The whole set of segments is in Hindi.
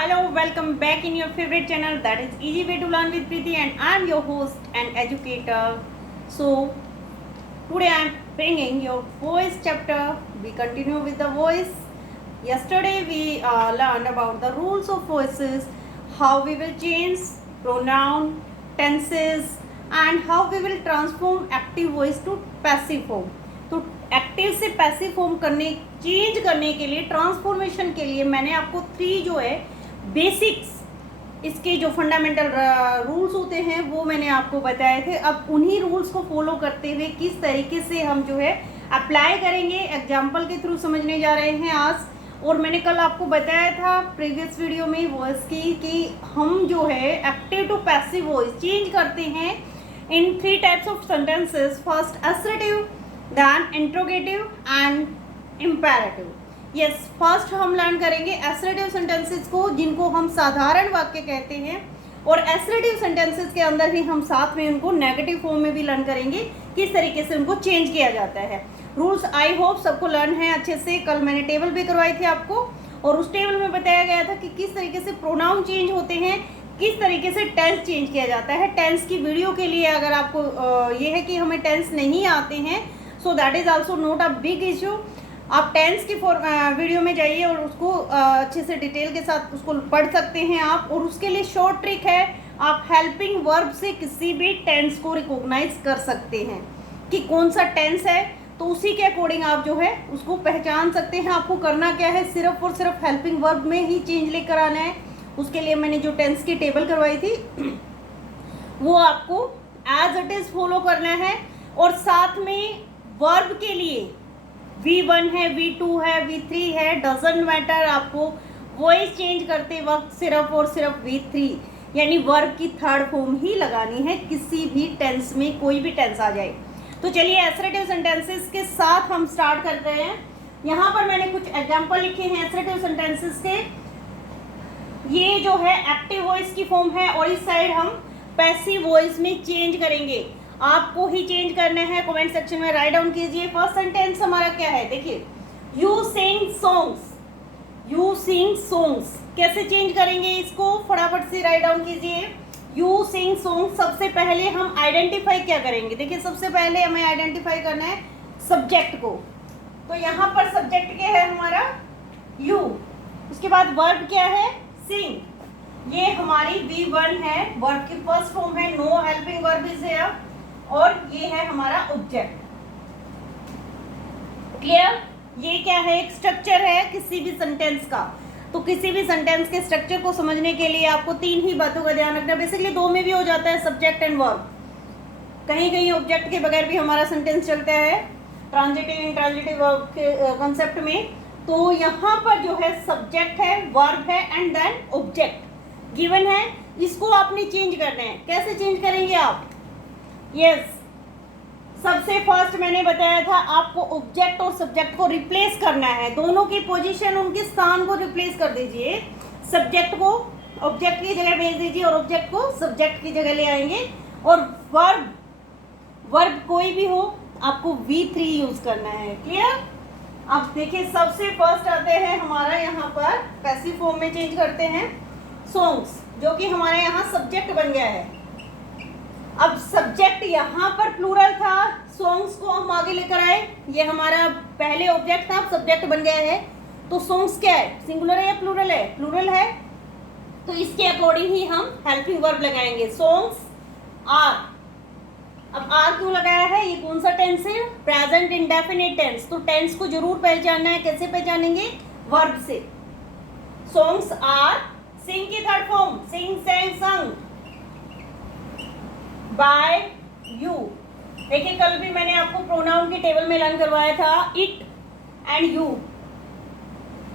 Hello, welcome back in your favorite channel, that is Easy Way to Learn with Preeti, and I am your host and educator. So today I am bringing your voice chapter. We continue with the voice. Yesterday we learned about the rules of voices, how we will change pronoun, tenses, and how we will transform active voice to passive form. तो एक्टिव से पैसिव फॉर्म करने चेंज करने के लिए ट्रांसफॉर्मेशन के लिए मैंने आपको 3 जो है बेसिक्स इसके जो फंडामेंटल रूल्स होते हैं वो मैंने आपको बताए थे। अब उन्हीं रूल्स को फॉलो करते हुए किस तरीके से हम जो है अप्लाई करेंगे एग्जाम्पल के थ्रू समझने जा रहे हैं आज। और मैंने कल आपको बताया था प्रीवियस वीडियो में वॉइस की कि हम जो है active to passive voice change करते हैं in 3 types of sentences. First assertive, then interrogative and imperative. Yes, first हम लर्न करेंगे असर्टिव सेंटेंसेस को जिनको हम साधारण वाक्य कहते हैं, और असर्टिव सेंटेंसेस के अंदर ही हम साथ में उनको नेगेटिव फॉर्म में भी लर्न करेंगे किस तरीके से उनको चेंज किया जाता है। रूल्स आई होप सबको लर्न है अच्छे से। कल मैंने टेबल भी करवाई थी आपको और उस टेबल में बताया गया था कि किस तरीके से प्रोनाउन चेंज होते हैं, किस तरीके से टेंस चेंज किया जाता है। टेंस की वीडियो के लिए अगर आपको ये है कि हमें टेंस नहीं आते हैं, so that is also not a big issue. आप टेंस की वीडियो में जाइए और उसको अच्छे से डिटेल के साथ उसको पढ़ सकते हैं आप। और उसके लिए शॉर्ट ट्रिक है, आप हेल्पिंग वर्ब से किसी भी टेंस को रिकॉग्नाइज कर सकते हैं कि कौन सा टेंस है, तो उसी के अकॉर्डिंग आप जो है उसको पहचान सकते हैं। आपको करना क्या है, सिर्फ और सिर्फ हेल्पिंग वर्ब में ही चेंज लेकर आना है। उसके लिए मैंने जो टेंस की टेबल करवाई थी वो आपको एज इट इज़ फॉलो करना है। और साथ में वर्ब के लिए V1 है, V2 है, V3 है, डजंट मैटर। आपको वॉइस चेंज करते वक्त सिर्फ और सिर्फ V3 यानी वर्ब की थर्ड फॉर्म ही लगानी है, किसी भी टेंस में कोई भी टेंस आ जाए। तो चलिए असर्टिव सेंटेंसेस के साथ हम स्टार्ट करते हैं। यहाँ पर मैंने कुछ एग्जाम्पल लिखे हैं असर्टिव सेंटेंसेस के। ये जो है एक्टिव वॉइस की फॉर्म है और इस साइड हम पैसिव वॉइस में चेंज करेंगे। आपको ही चेंज करना है, कमेंट सेक्शन में राइट डाउन कीजिए। फर्स्ट सेंटेंस हमारा क्या है, देखिए, you sing songs. You sing songs कैसे चेंज करेंगे इसको, फटाफट से राइट डाउन कीजिए। यू सिंग सॉन्ग्स, सबसे पहले हम आइडेंटिफाई क्या करेंगे, देखिए सबसे पहले हमें आइडेंटिफाई करना है सब्जेक्ट को। तो यहाँ पर सब्जेक्ट क्या है हमारा, यू। उसके बाद वर्ब क्या है, सिंग। ये हमारी V1 है, वर्ब की फर्स्ट फॉर्म है, no helping verb is here. और ये है हमारा ऑब्जेक्ट। क्लियर? ये क्या है, एक स्ट्रक्चर है किसी भी सेंटेंस का। तो किसी भी सेंटेंस के स्ट्रक्चर को समझने के लिए आपको 3 ही बातों का ध्यान रखना है। बेसिकली 2 में भी हो जाता है, सब्जेक्ट एंड वर्ब। कहीं कहीं ऑब्जेक्ट के बगैर भी हमारा सेंटेंस चलता है ट्रांजिटिव इंट्रांजिटिव वर्ब के कॉन्सेप्ट में। तो यहाँ पर जो है सब्जेक्ट है, वर्ब है एंड देन ऑब्जेक्ट गिवन है। इसको आपने चेंज करना है। कैसे चेंज करेंगे आप, यस, सबसे फर्स्ट मैंने बताया था आपको ऑब्जेक्ट और सब्जेक्ट को रिप्लेस करना है। दोनों की पोजीशन, उनके स्थान को रिप्लेस कर दीजिए। सब्जेक्ट को ऑब्जेक्ट की जगह भेज दीजिए और ऑब्जेक्ट को सब्जेक्ट की जगह ले आएंगे। और वर्ब कोई भी हो, आपको V3 यूज करना है। क्लियर? अब देखिए सबसे फर्स्ट आते हैं हमारा यहाँ पर पैसिव फॉर्म में चेंज करते हैं सॉन्ग्स, जो कि हमारे यहाँ सब्जेक्ट बन गया है। अब सब्जेक्ट यहाँ पर प्लूरल था, सॉन्ग्स को हम आगे लेकर आए, ये हमारा पहले ऑब्जेक्ट था, अब सब्जेक्ट बन गया है। तो सॉन्ग्स क्या है, सिंगुलर है या प्लूरल है, प्लूरल है। तो इसके अकॉर्डिंग ही हम हेल्पिंग वर्ब लगाएंगे, सॉन्ग्स आर। अब आर क्यों लगाया है, ये कौन सा टेंस है, प्रेजेंट इंडेफिनिट टेंस। तो टेंस को जरूर पहचानना है, कैसे पहचानेंगे, वर्ब से। सॉन्ग्स आर, सिंग की third form, sing sang sung by you. देखिए कल भी मैंने आपको प्रोनाउन की टेबल में लर्न करवाया था, इट एंड यू।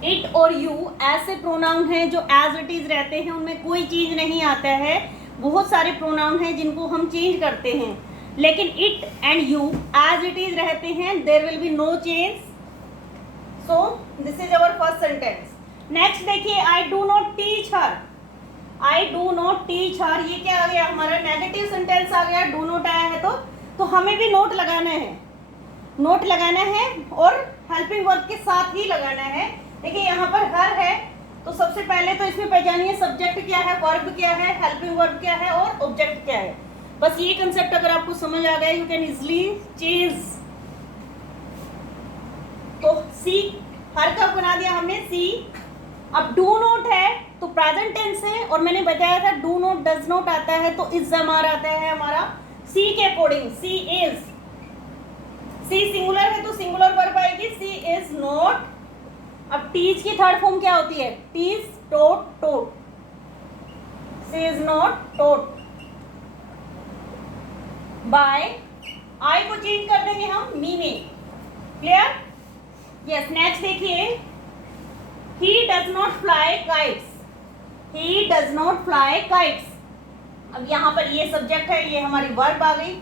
इट और यू ऐसे प्रोनाउन हैं जो एज इट इज रहते हैं, उनमें कोई चेंज नहीं आता है। बहुत सारे प्रोनाउन हैं जिनको हम चेंज करते हैं, लेकिन it and you as it is रहते हैं, there will be no change. So this is our first sentence. Next देखिए, I do not teach her. I do not teach her, ये क्या आ गया हमारा, नेगेटिव सेंटेंस आ गया। डू नॉट आया है तो हमें भी नोट लगाना है, नोट लगाना है और हेल्पिंग वर्ब के साथ ही लगाना है। देखिए यहाँ पर हर है तो सबसे पहले तो इसमें पहचानिए सब्जेक्ट क्या है, वर्ब क्या है, हेल्पिंग वर्ब क्या है और ऑब्जेक्ट क्या है। बस ये कंसेप्ट अगर आपको समझ आ गया, यू कैन इजिली चेंज। तो सी हर का बना दिया हमने सी। अब डू नॉट है तो प्रेजेंट टेंस है, और मैंने बताया था डू नॉट डज नॉट आता है तो इज जमार आता है हमारा सी के अकॉर्डिंग। सी इज, सी सिंगुलर है तो सिंगुलर वर्ब आएगी सी इज नॉट। अब टीच की थर्ड फॉर्म क्या होती है, teach taught taught, she is not taught. By I को चेंज कर देंगे हम मी में, क्लियर। यस, नेक्स्ट देखिए, he does not fly kites, he does not fly kites. अब यहाँ पर ये सब्जेक्ट है, ये हमारी वर्ब आ गई,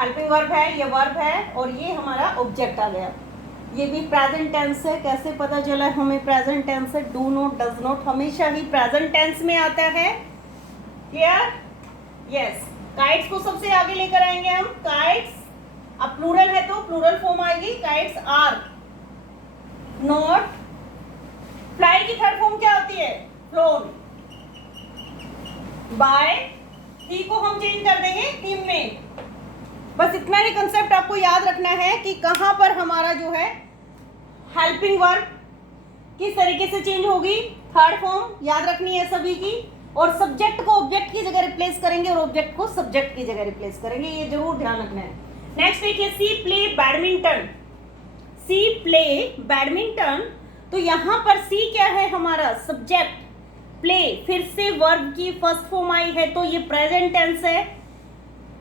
हेल्पिंग वर्ब है, ये वर्ब है, और ये हमारा ऑब्जेक्ट आ गया। ये भी प्रेजेंट टेंस है। कैसे पता चला हमें प्रेजेंट टेंस है, डू नॉट डज नॉट हमेशा ही प्रेजेंट टेंस में आता है, क्लियर। यस, काइट्स को सबसे आगे लेकर आएंगे हम, काइट्स। अब प्लूरल है तो प्लूरल फॉर्म आएगी, काइट्स आर नॉट। फ्लाई की थर्ड फॉर्म क्या होती है, फ्लोन। बाय टी को हम चेंज कर देंगे टीम में। बस इतना ही कंसेप्ट आपको याद रखना है कि कहां पर हमारा जो है हेल्पिंग वर्ब किस तरीके से चेंज होगी, थर्ड फॉर्म याद रखनी है सभी की, और सब्जेक्ट को ऑब्जेक्ट की जगह रिप्लेस करेंगे और ऑब्जेक्ट को सब्जेक्ट की जगह रिप्लेस करेंगे, ये जरूर ध्यान रखना है। नेक्स्ट देखिए, C play badminton, C play badminton. तो यहां पर सी क्या है हमारा सब्जेक्ट, प्ले फिर से वर्ब की फर्स्ट फॉर्म आई है तो ये प्रेजेंट टेंस है,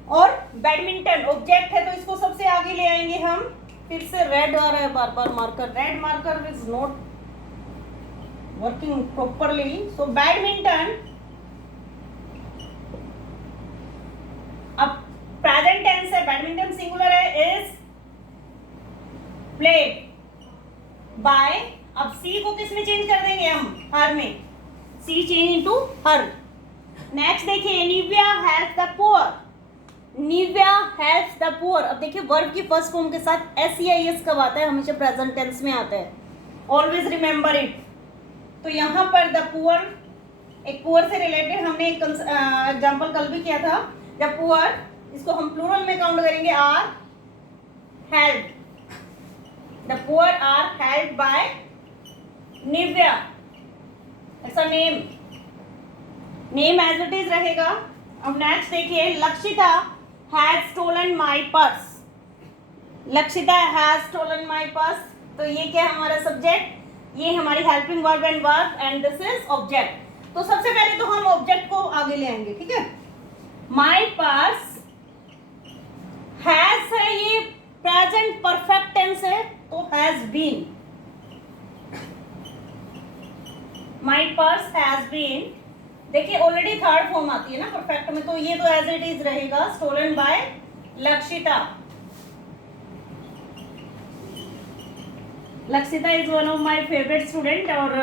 और बैडमिंटन ऑब्जेक्ट है तो इसको सबसे आगे ले आएंगे हम। फिर से रेड आ रहा है बार बार marker, red marker is not working properly. So badminton, अब प्रेजेंट टेंस है, बैडमिंटन सिंगुलर है, इज प्लेड बाय। अब सी को किस में चेंज कर देंगे हम, हर में, she change into her. Next देखिए, Nivya helps the poor, Nivya helps the poor. अब देखिए वर्ब की फर्स्ट फॉर्म के साथ एस कब आता है, हमेशा प्रेजेंट टेंस में आता है, ऑलवेज रिमेंबर इट। तो यहाँ पर द पुअर, एक पुअर से रिलेटेड हमने एक एग्जांपल कल भी किया था। जब पुअर, इसको हम प्लूरल में काउंट करेंगे, are help, the poor are help by Nivya, ऐसा name, name as it is रहेगा। अब नेक्स्ट देखिए, Lakshita has stolen my purse, Lakshita has stolen my purse. तो ये क्या है हमारा सब्जेक्ट, ये हमारी helping verb and this is object. तो सबसे पहले तो हम ऑब्जेक्ट को आगे ले आएंगे, ठीक है। माय पर्स, हैज है ये प्रेजेंट परफेक्ट टेंस है तो has been, my purse has been. देखिए ऑलरेडी थर्ड फॉर्म आती है ना परफेक्ट में, तो ये तो एज इट इज रहेगा, stolen by Lakshita. Lakshita is one of my favourite student, और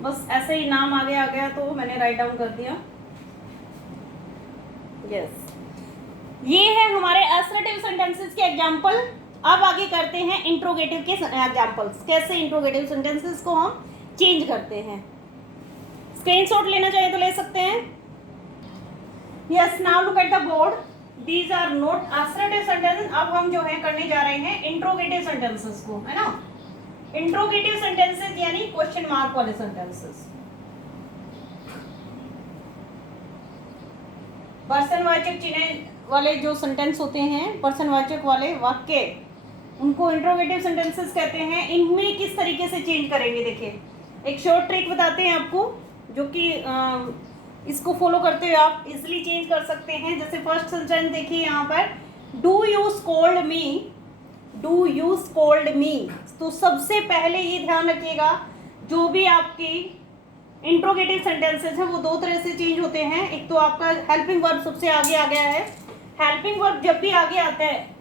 बस ऐसे ही नाम आगे आ गया तो मैंने राइट डाउन कर दिया। यस, ये है हमारे असर्टिव सेंटेंसेस के एग्जांपल। अब आगे करते हैं इंट्रोगेटिव के एग्जांपल्स, कैसे इंट्रोगेटिव सेंटेंसेस को हम चेंज करते हैं। स्क्रीनशॉट लेना चाहे तो ले सकते हैं। Yes, now look at the board, these are not assertive sentences. अब हम जो है करने जा रहे हैं इंट्रोगेटिव सेंटेंसेस को, है ना। इंट्रोगेटिव सेंटेंसेस यानी क्वेश्चन मार्क वाले सेंटेंसेस। पर्सनवाचक चिन्ह वाले जो सेंटेंस होते हैं, पर्सनवाचक वाले वाक्य, उनको इंट्रोगेटिव सेंटेंसेस कहते हैं। इनमें किस तरीके से चेंज करेंगे, देखिए एक शॉर्ट ट्रिक बताते हैं आपको, जो कि इसको फॉलो करते हुए आप इजिली चेंज कर सकते हैं। जैसे फर्स्ट सेंटेंस देखिए यहाँ पर, do you scold me, do you scold मी। तो सबसे पहले ये ध्यान रखिएगा, जो भी आपकी इंट्रोगेटिव सेंटेंसेस हैं वो दो तरह से चेंज होते हैं। एक तो आपका हेल्पिंग वर्ब सबसे आगे आ गया है, हेल्पिंग वर्ब जब भी आगे आता है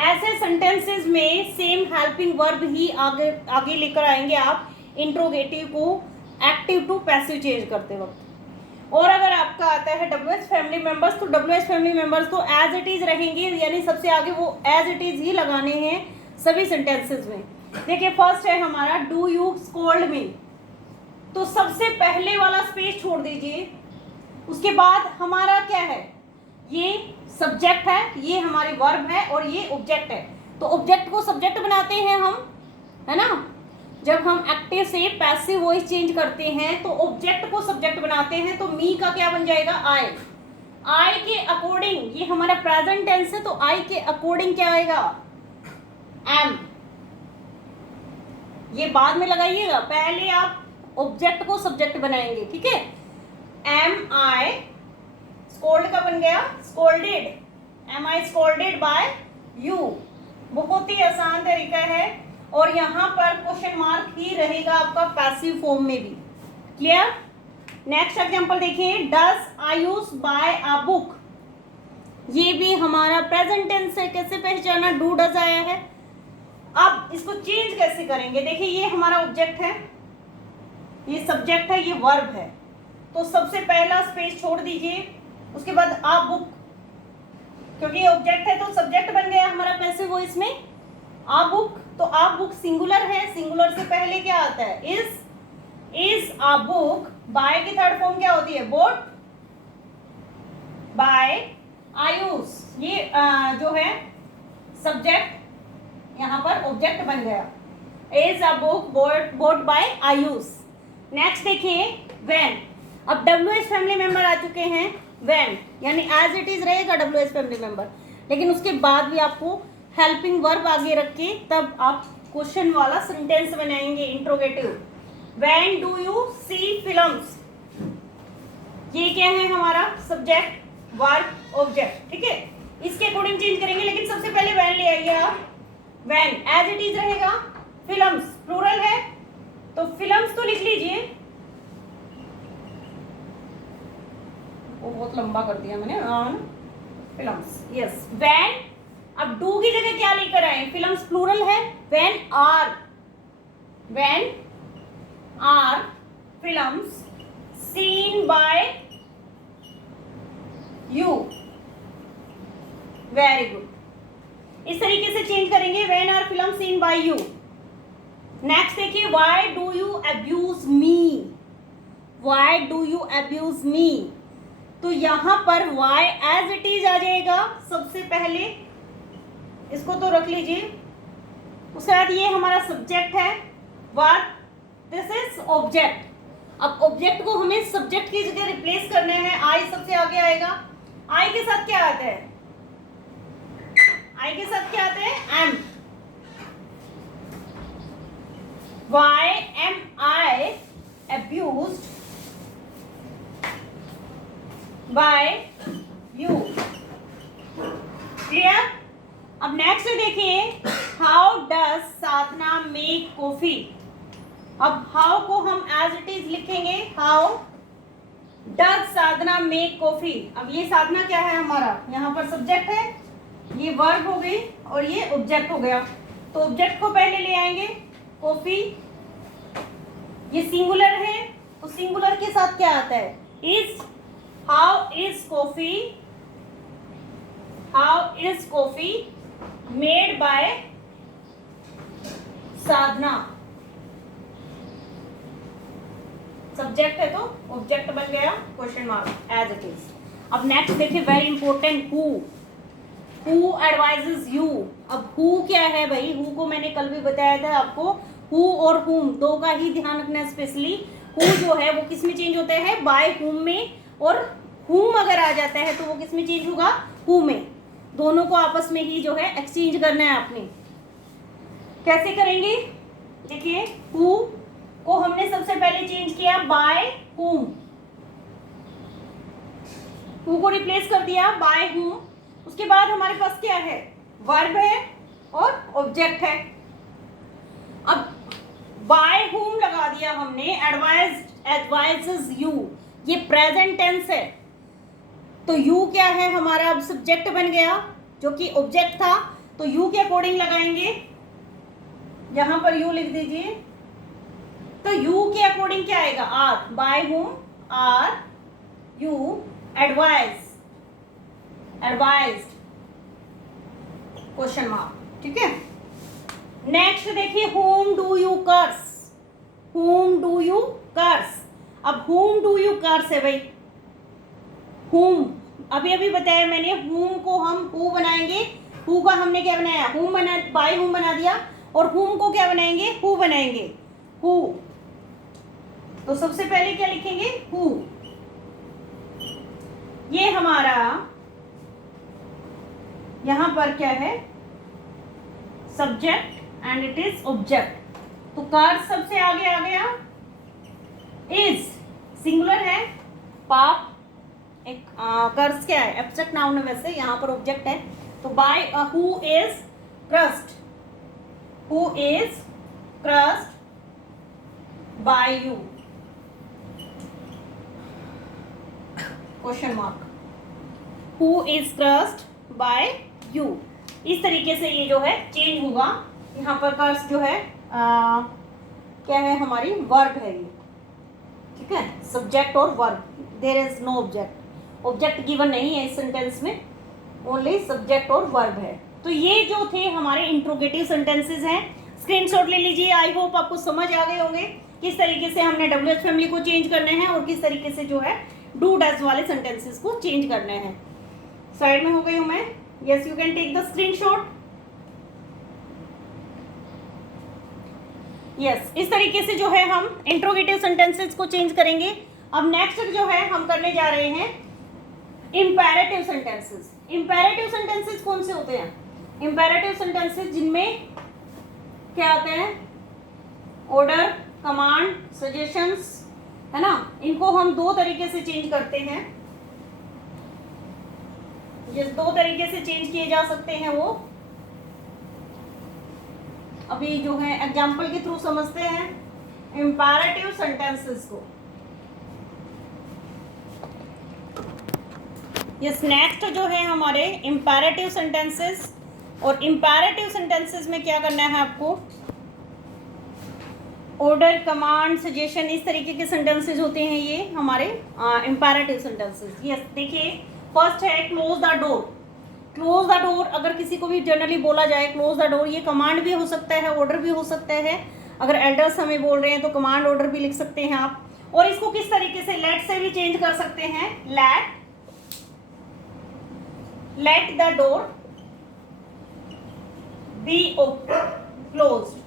ऐसे सेंटेंसेस में सेम हेल्पिंग वर्ब ही आगे लेकर आएंगे आप इंट्रोगेटिव को एक्टिव टू पैसिव चेंज करते वक्त। और अगर आपका आता है WH फैमिली मेंबर्स, तो WH फैमिली मेंबर्स तो एज इट इज रहेंगे, यानी सबसे आगे वो एज इट इज ही लगाने हैं सभी सेंटेंसेस में। देखिए फर्स्ट है हमारा, डू यू स्कोल्ड मी, तो सबसे पहले वाला स्पेस छोड़ दीजिए। उसके बाद हमारा क्या है, ये सब्जेक्ट है, ये हमारे वर्ब है और ये ऑब्जेक्ट है। तो ऑब्जेक्ट को सब्जेक्ट बनाते हैं हम, है ना। जब हम एक्टिव से पैसिव वॉइस चेंज करते हैं तो ऑब्जेक्ट को सब्जेक्ट बनाते हैं। तो मी का क्या बन जाएगा, आई। आई के अकॉर्डिंग, ये हमारा प्रेजेंट टेंस है, तो आई के अकॉर्डिंग क्या आएगा, एम। ये बाद में लगाइएगा, पहले आप ऑब्जेक्ट को सब्जेक्ट बनाएंगे, ठीक है। एम आई, स्कोल्ड का बन गया scolded, am I scolded by you. बहुत ही आसान तरीका है और यहाँ पर क्वेश्चन मार्क ही रहेगा आपका पैसिव फॉर्म में भी। क्लियर। नेक्स्ट एग्जांपल देखिए, does Ayush buy a book. ये भी हमारा प्रेजेंट टेंस है, कैसे पहचाना, डू डज आया है। अब इसको चेंज कैसे करेंगे, देखिए ये हमारा ऑब्जेक्ट है, ये सब्जेक्ट है, ये वर्ब है। तो सबसे पहला स्पेस छोड़ दीजिए, उसके बाद अ बुक, क्योंकि ये ऑब्जेक्ट है तो सब्जेक्ट बन गया हमारा पैसिव वॉइस में, अ बुक। तो अ बुक सिंगुलर है, सिंगुलर से पहले क्या आता है, इज अ बुक। बाय की थर्ड फॉर्म क्या होती है, बोट बाय आयुष। ये जो है सब्जेक्ट यहाँ पर ऑब्जेक्ट बन गया, is a book bought by Ayush. Next देखिए व्हेन। अब WH फैमिली मेंबर आ चुके हैं, व्हेन यानी एज इट इज रहेगा WH फैमिली मेंबर, लेकिन उसके बाद भी आपको हेल्पिंग वर्ब आगे रख के तब आप क्वेश्चन वाला सेंटेंस बनाएंगे, interrogative. When do you see films, ये क्या है हमारा सब्जेक्ट वर्ब ऑब्जेक्ट, ठीक है। इसके अकॉर्डिंग चेंज करेंगे, लेकिन सबसे पहले व्हेन ले आइए आप। व्हेन एज इट इज रहेगा, फिल्म्स प्लूरल है तो फिल्म्स तो लिख लीजिए, वो बहुत लंबा कर दिया मैंने, फिल्म्स, यस। व्हेन, अब डू की जगह क्या लेकर आए, फिल्म्स प्लूरल है, when are films seen by you, very good. इस तरीके से चेंज करेंगे, when are film seen by you. Next देखिए, why do you abuse me, why do you abuse me. तो यहां पर व्हाई एज इट इज आ जाएगा सबसे पहले, इसको तो रख लीजिए। उसके बाद ये हमारा सब्जेक्ट है, व्हाट, दिस इज ऑब्जेक्ट। अब ऑब्जेक्ट को हमें सब्जेक्ट की जगह रिप्लेस करने हैं, आई सबसे आगे आएगा। आई के साथ क्या आता है, आई के साथ क्या आता है, am. Why am I abused by you? Clear? अब नेक्स्ट देखिए, how does Sadhana make coffee. अब हाउ को हम एज इट इज लिखेंगे, how does Sadhana make coffee. अब ये साधना क्या है हमारा, यहाँ पर सब्जेक्ट है, ये वर्ब हो गई और ये ऑब्जेक्ट हो गया। तो ऑब्जेक्ट को पहले ले आएंगे, कॉफी, ये सिंगुलर है तो सिंगुलर के साथ क्या आता है, is. How is coffee made by Sadhana. Subject है तो ऑब्जेक्ट बन गया, question mark as it is. अब नेक्स्ट देखिए, very important, who advises you. अब हु क्या है भाई, हु को मैंने कल भी बताया था आपको, हु और हुम दो का ही ध्यान रखना है स्पेशली। हु जो है वो किस में चेंज होता है, बाय हुम में, और हुम अगर आ जाता है तो वो किस में चेंज होगा, हु में। दोनों को आपस में ही जो है एक्सचेंज करना है आपने। कैसे करेंगे, देखिए हु को हमने सबसे पहले चेंज किया by whom, who co replace कर दिया बाय हुम। उसके बाद हमारे पास क्या है, वर्ब है और ऑब्जेक्ट है। अब बाय हुम लगा दिया हमने, एडवाइजेस यू, ये प्रेजेंट टेंस है तो यू क्या है हमारा, अब सब्जेक्ट बन गया जो कि ऑब्जेक्ट था, तो यू के अकॉर्डिंग लगाएंगे, यहां पर यू लिख दीजिए। तो यू के अकॉर्डिंग क्या आएगा, are, by whom are you advised, question mark, ठीक है। नेक्स्ट देखिए, whom do you curse, whom do you कर्स। अब whom do you कर्स है भाई, whom अभी अभी बताया मैंने, whom को हम who बनाएंगे, who का हमने क्या बनाया, whom बना, by whom बना दिया, और whom को क्या बनाएंगे, who बनाएंगे, who। तो सबसे पहले क्या लिखेंगे, who। ये हमारा यहां पर क्या है, subject and it is object. तो कर्स सबसे आगे आ गया, इज सिंगुलर है, पाप एक कर्स क्या है, एब्स्ट्रैक्ट नाउन है, वैसे यहां पर ऑब्जेक्ट है। तो by who is crossed, who is crossed by you, question mark, who is crossed by you. इस तरीके से ये जो है चेंज होगा। यहाँ पर कर्स जो है क्या है, हमारी वर्ब है ये, ठीक है, सब्जेक्ट और verb, there is no object, object given नहीं है इस सेंटेंस में, ओनली सब्जेक्ट और वर्ब है। तो ये जो थे हमारे इंट्रोगेटिव सेंटेंसेस हैं, स्क्रीनशॉट ले लीजिए। आई होप आपको समझ आ गए होंगे किस तरीके से हमने WH फैमिली को चेंज करने हैं और किस तरीके से जो है डू डज वाले सेंटेंसेस को चेंज करने हैं। साइड में हो गई हूं मैं, yes you can take the screenshot. Yes, इस तरीके से जो है हम इंट्रोगेटिव सेंटेंसेस को चेंज करेंगे। अब नेक्स्ट जो है हम करने जा रहे हैं इंपैरेटिव सेंटेंसेस। इंपैरेटिव सेंटेंसेस कौन से होते हैं, इंपैरेटिव सेंटेंसेस जिनमें क्या आते हैं, ऑर्डर, कमांड, सजेशंस, है ना। इनको हम दो तरीके से चेंज करते हैं, जिस दो तरीके से चेंज किए जा सकते हैं वो अभी जो है एग्जाम्पल के थ्रू समझते हैं इंपैरेटिव सेंटेंसेस को। यस, नेक्स्ट जो है हमारे इंपैरेटिव सेंटेंसेस, और इंपैरेटिव सेंटेंसेस में क्या करना है आपको, ऑर्डर, कमांड, सजेशन, इस तरीके के सेंटेंसेस होते हैं ये हमारे इंपैरेटिव सेंटेंसेस। यस, देखिए फर्स्ट है close the door. Close the door अगर किसी को भी जनरली बोला जाए क्लोज द डोर, ये कमांड भी हो सकता है, ऑर्डर भी हो सकता है। अगर एल्डर्स हमें बोल रहे हैं तो कमांड ऑर्डर भी लिख सकते हैं आप। और इसको किस तरीके से, लेट से भी चेंज कर सकते हैं, let the door be closed,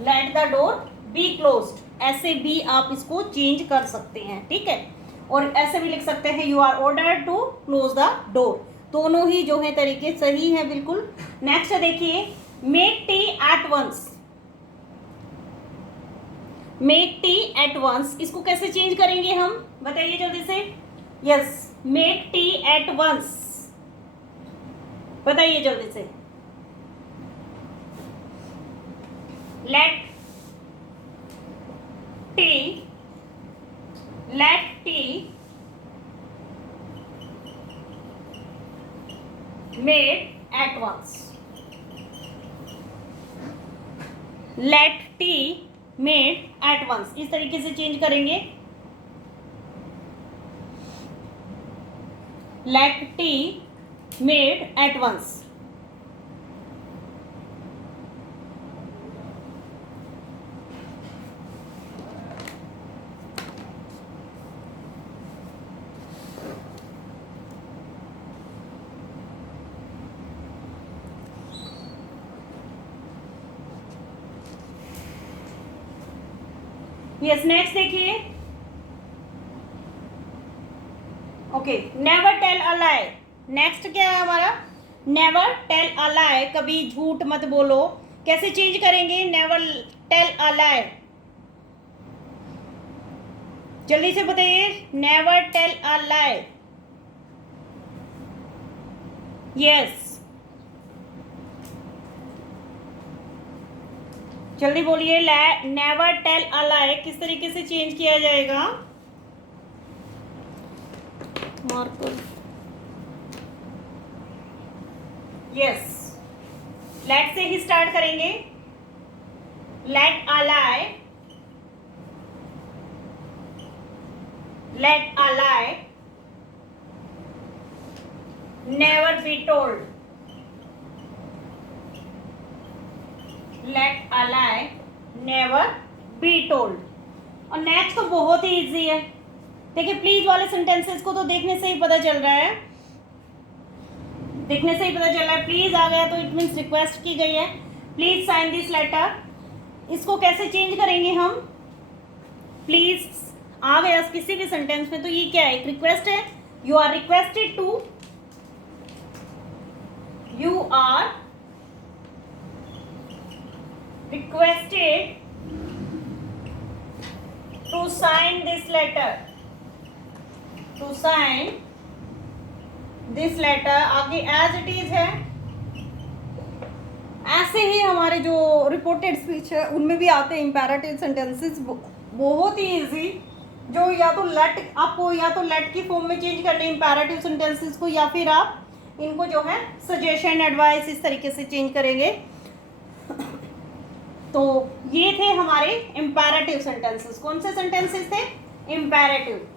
let the door be closed, ऐसे भी आप इसको चेंज कर सकते हैं, ठीक है। और ऐसे भी लिख सकते हैं you are ordered to close the door. दोनों ही जो है तरीके सही है बिल्कुल। नेक्स्ट देखिए make tea at once, make tea at once, इसको कैसे चेंज करेंगे हम, बताइए जल्दी से। Yes, make tea at once, बताइए जल्दी से। Let tea made at once, let tea made at once, इस तरीके से चेंज करेंगे, let tea made at once। Yes, next देखिए, okay, never tell a lie. Next क्या है हमारा, नेवर टेल अ लाई, कभी झूठ मत बोलो। कैसे चेंज करेंगे नेवर टेल अ लाई, जल्दी से बताइए। Never tell a lie, yes जल्दी बोलिए। नेवर टेल अ लाई किस तरीके से चेंज किया जाएगा, मार्कर, यस, लेट से ही स्टार्ट करेंगे। Let a lie, let a lie never be told, let a lie never be told। और नेक्स्ट तो बहुत ही इजी है। देखिए प्लीज वाले सेंटेंसेस को तो देखने से ही पता चल रहा है, देखने से ही पता चल रहा है। प्लीज आ गया तो इट मीन्स रिक्वेस्ट की गई है। Please sign this letter. इसको कैसे चेंज करेंगे हम? प्लीज आ गया किसी भी सेंटेंस में तो ये क्या है? एक रिक्वेस्ट है। You are requested to, you are requested to sign this letter, to sign this letter. आगे एज इट इज है। ऐसे ही हमारे जो रिपोर्टेड स्पीच है उनमें भी आते हैं इंपैरेटिव सेंटेंसेस, बहुत ही इजी, जो या तो लेट आपको या तो लेट की फॉर्म में चेंज करने इंपैरेटिव सेंटेंसेस को, या फिर आप इनको जो है सजेशन एडवाइस इस तरीके से चेंज करेंगे। तो ये थे हमारे इंपैरेटिव सेंटेंसेस। कौन से सेंटेंसेस थे? इंपैरेटिव।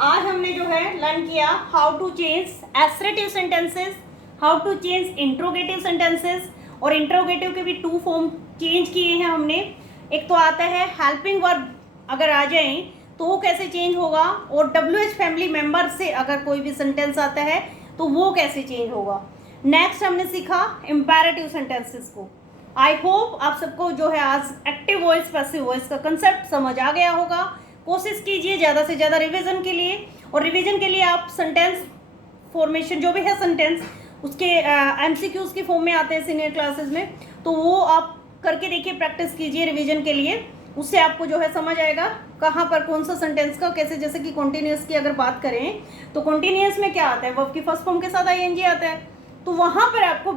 आज हमने जो है लर्न किया how to change assertive sentences, how to change interrogative sentences, और इंट्रोगेटिव के भी 2 फॉर्म चेंज किए हैं हमने। एक तो आता है हेल्पिंग वर्ब, अगर आ जाए तो वो कैसे चेंज होगा, और WH फैमिली मेंबर से अगर कोई भी सेंटेंस आता है तो वो कैसे चेंज होगा। नेक्स्ट हमने सीखा इंपैरेटिव सेंटेंसेस को। आई होप आप सबको जो है आज एक्टिव वॉइस पैसिव वॉइस का कंसेप्ट समझ आ गया होगा। कोशिश कीजिए ज़्यादा से ज़्यादा रिवीजन के लिए, और रिवीजन के लिए आप सेंटेंस फॉर्मेशन जो भी है सेंटेंस उसके MCQs की फॉर्म में आते हैं सीनियर क्लासेस में, तो वो आप करके देखिए, प्रैक्टिस कीजिए रिवीजन के लिए। उससे आपको जो है समझ आएगा कहाँ पर कौन सा सेंटेंस का कैसे। जैसे कि कॉन्टिन्यूस की अगर बात करें तो कॉन्टिन्यूस में क्या आता है? वर्ब की फर्स्ट फॉर्म के साथ ING आता है, तो वहाँ पर आपको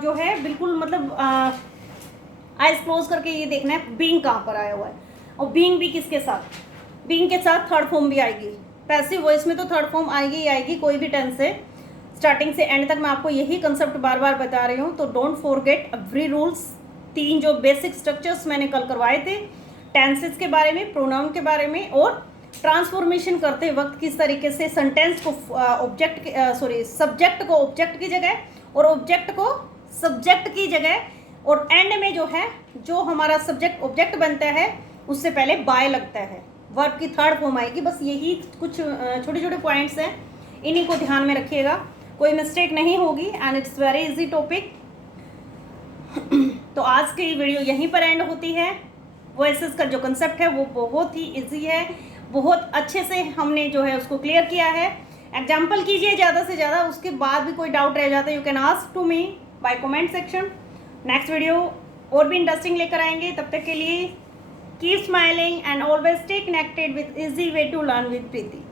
जो है बिल्कुल मतलब आइज क्लोज करके ये देखना है बीइंग कहाँ पर आया हुआ है, और बीइंग भी किसके साथ? बीइंग के साथ थर्ड फॉर्म भी आएगी। पैसिव वॉइस में तो थर्ड फॉर्म आएगी ही आएगी, कोई भी टेंस से स्टार्टिंग से एंड तक मैं आपको यही कंसेप्ट बार बार बता रही हूँ। तो डोंट फॉरगेट एवरी रूल्स। 3 जो बेसिक स्ट्रक्चर्स मैंने कल करवाए थे, टेंसेस के बारे में, प्रोनाउन के बारे में, और ट्रांसफॉर्मेशन करते वक्त किस तरीके से सेंटेंस को सब्जेक्ट को ऑब्जेक्ट की जगह और ऑब्जेक्ट को सब्जेक्ट की जगह, और एंड में जो है जो हमारा सब्जेक्ट ऑब्जेक्ट बनता है उससे पहले बाय लगता है, वर्ब की थर्ड फॉर्म आएगी। बस यही कुछ छोटे छोटे पॉइंट्स हैं, इन्हीं को ध्यान में रखिएगा, कोई मिस्टेक नहीं होगी, and it's very easy topic. तो आज की वीडियो यहीं पर एंड होती है। वॉइसेस का जो कंसेप्ट है वो बहुत ही इजी है, बहुत अच्छे से हमने जो है उसको क्लियर किया है। एग्जाम्पल कीजिए ज़्यादा से ज़्यादा, उसके बाद भी कोई डाउट रह जाता है you can ask to me by comment section. Next video और भी इंटरेस्टिंग लेकर आएंगे, तब तक के लिए keep smiling and always stay connected with easy way to learn with Preeti.